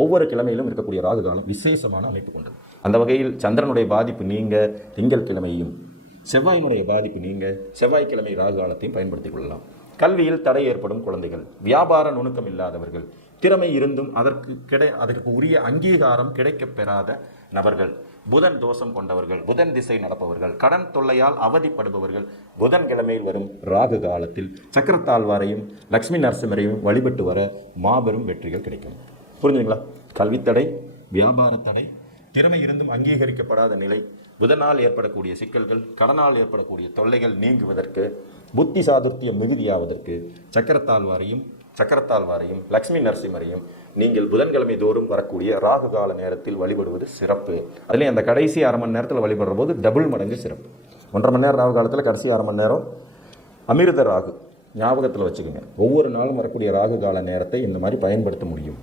ஒவ்வொரு கிழமையிலும் இருக்கக்கூடிய ராகு காலம் விசேஷமான அமைப்பு கொண்டது. அந்த வகையில் சந்திரனுடைய பாதிப்பு நீங்க திங்கள் கிழமையும், செவ்வாயினுடைய பாதிப்பு நீங்க செவ்வாய்க்கிழமை ராகு காலத்தையும் பயன்படுத்திக் கொள்ளலாம். கல்வியில் தடை ஏற்படும் குழந்தைகள், வியாபார நுணுக்கம் இல்லாதவர்கள், திறமை இருந்தும் அதற்கு உரிய அங்கீகாரம் கிடைக்கப் பெறாத நபர்கள், புதன் தோஷம் கொண்டவர்கள், புதன் திசை நடப்பவர்கள், கடன் தொல்லையால் அவதிப்படுபவர்கள் புதன்கிழமையில் வரும் ராகு காலத்தில் சக்கரத்தாழ்வாரையும் லக்ஷ்மி நரசிம்மரையும் வழிபட்டு வர மாபெரும் வெற்றிகள் கிடைக்கும். புரிஞ்சுங்களா? கல்வித்தடை, வியாபார தடை, திறமை இருந்தும் அங்கீகரிக்கப்படாத நிலை, புதனால் ஏற்படக்கூடிய சிக்கல்கள், கடனால் ஏற்படக்கூடிய தொல்லைகள் நீங்குவதற்கு, புத்தி சாதுர்த்தியம் மிகுதியாவதற்கு சக்கரத்தாழ்வாரையும் லக்ஷ்மி நரசிம்மரையும் நீங்கள் புதன்கிழமை தோறும் வரக்கூடிய ராகு கால நேரத்தில் வழிபடுவது சிறப்பு. அதுலேயும் அந்த கடைசி அரை மணி நேரத்தில் வழிபடுற போது டபுள் மடங்கு சிறப்பு. 1.5 மணி நேரம் ராகு காலத்தில் கடைசி அரை மணி நேரம் அமிர்த ராகு ஞாபகத்தில் வச்சுக்கோங்க. ஒவ்வொரு நாளும் வரக்கூடிய ராகு கால நேரத்தை இந்த மாதிரி பயன்படுத்த முடியும்.